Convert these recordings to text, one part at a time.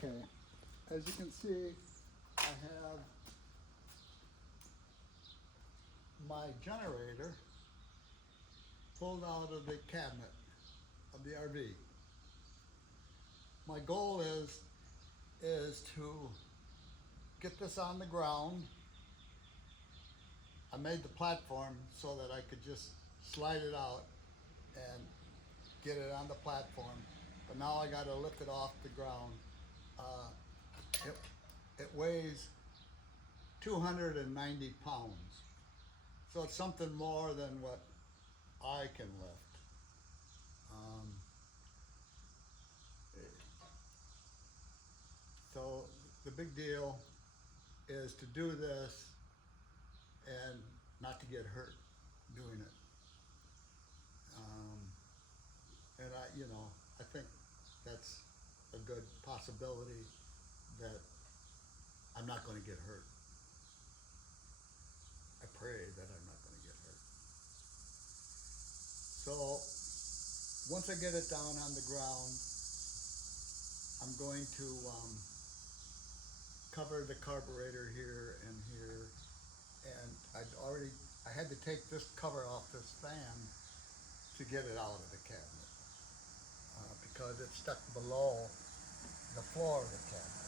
Okay, as you can see, I have my generator pulled out of the cabinet of the RV. My goal is to get this on the ground. I made the platform so that I could just slide it out and get it on the platform, but now I got to lift it off the ground. Uh, it weighs 290 pounds, so it's something more than what I can lift. So the big deal is to do this and not to get hurt doing it. And I think that's a good possibility that I'm not going to get hurt. I pray that I'm not going to get hurt. So once I get it down on the ground, I'm going to cover the carburetor here and here. And I had to take this cover off this fan to get it out of the cabinet because it's stuck below the floor of the cabinet.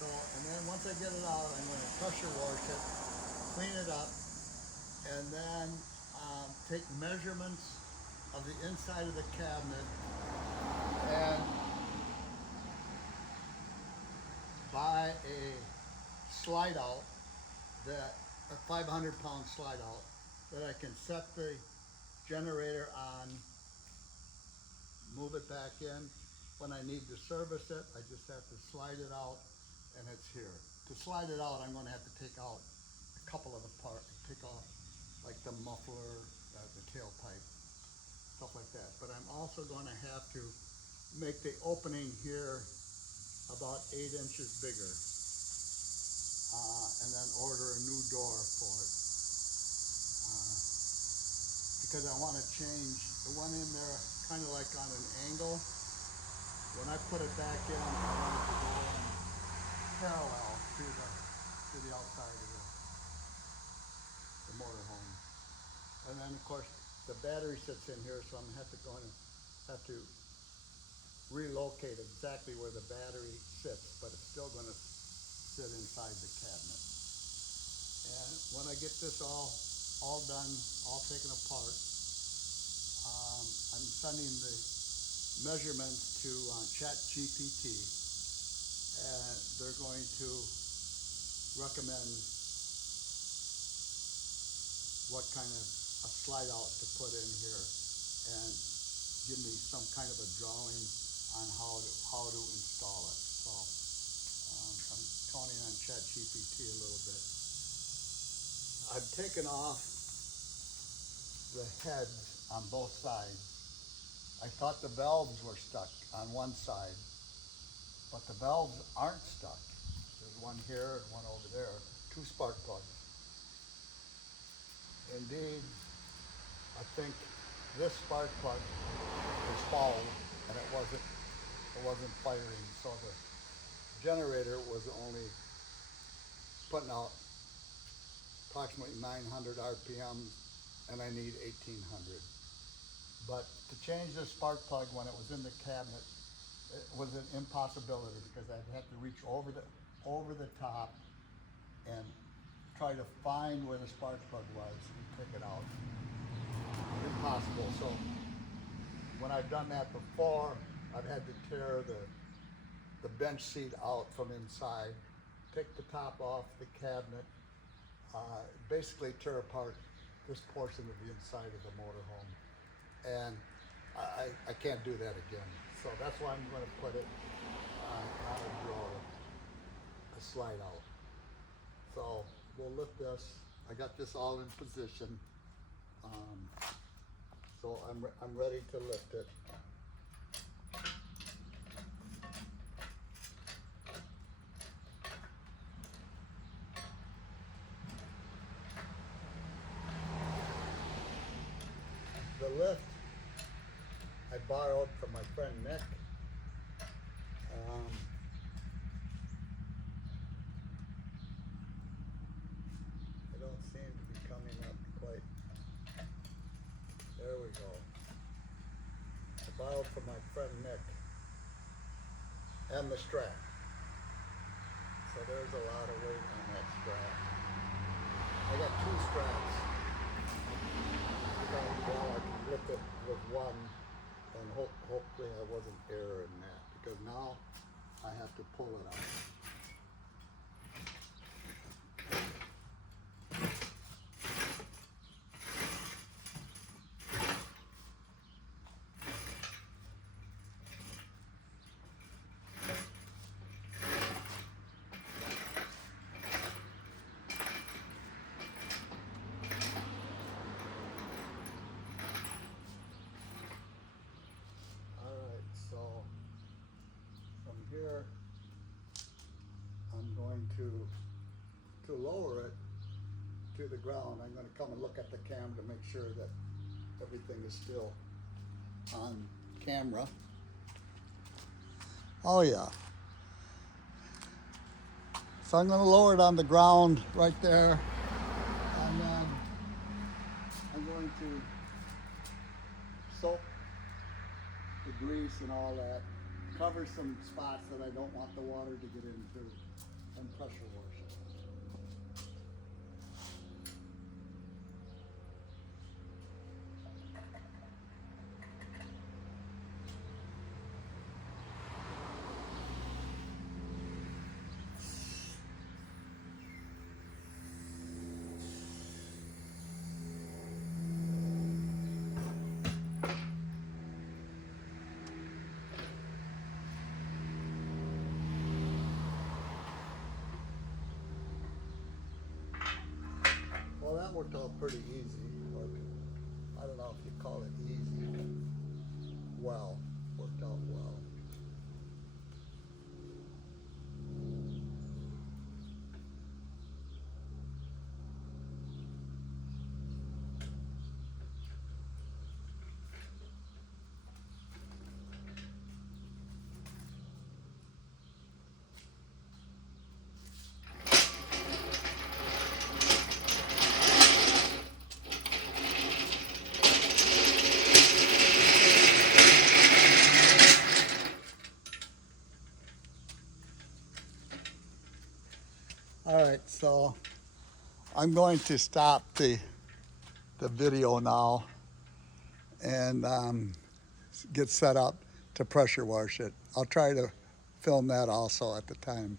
So, and then once I get it out, I'm going to pressure wash it, clean it up, and then take measurements of the inside of the cabinet and buy a slide out, a 500-pound slide out that I can set the generator on, move it back in. When I need to service it, I just have to slide it out and it's here. To slide it out, I'm going to have to take out a couple of the parts, take off like the muffler, the tailpipe, stuff like that. But I'm also going to have to make the opening here about 8 inches bigger. And then order a new door for it. Because I want to change the one in there kind of like on an angle. When I put it back in, I want it to go in parallel to the outside of the motorhome. And then of course the battery sits in here, so I'm going to have to relocate exactly where the battery sits, but it's still going to sit inside the cabinet. And when I get this all done, all taken apart, I'm sending the measurements to ChatGPT, and they're going to recommend what kind of a slide out to put in here and give me some kind of a drawing on how to install it. So I'm counting on ChatGPT a little bit. I've taken off the heads on both sides. I thought the valves were stuck on one side, but the valves aren't stuck. There's one here and one over there, 2 spark plugs. Indeed, I think this spark plug is fouled and it wasn't firing, so the generator was only putting out approximately 900 RPM and I need 1800. But to change this spark plug when it was in the cabinet, it was an impossibility because I'd have to reach over the top and try to find where the spark plug was and take it out. Impossible. So when I've done that before, I've had to tear the bench seat out from inside, take the top off the cabinet, basically tear apart this portion of the inside of the motorhome. And I can't do that again. So that's why I'm going to put it on a drawer, a slide out. So we'll lift this. I got this all in position. So I'm ready to lift it. The lift I borrowed from my friend Nick. borrowed from my friend Nick, and the strap. So there's a lot of weight on that strap. I got two straps. Well, I can lift it with one, and hopefully I wasn't error in that, because now I have to pull it out. So from here, I'm going to lower it to the ground. I'm going to come and look at the camera to make sure that everything is still on camera. Oh yeah. So I'm going to lower it on the ground right there, and then I'm going to soak the grease and all that, cover some spots that I don't want the water to get into, and pressure wash it. Well, that worked out pretty easy, but I don't know if you call it easy, but well, worked out well. All right, so I'm going to stop the video now and get set up to pressure wash it. I'll try to film that also at the time.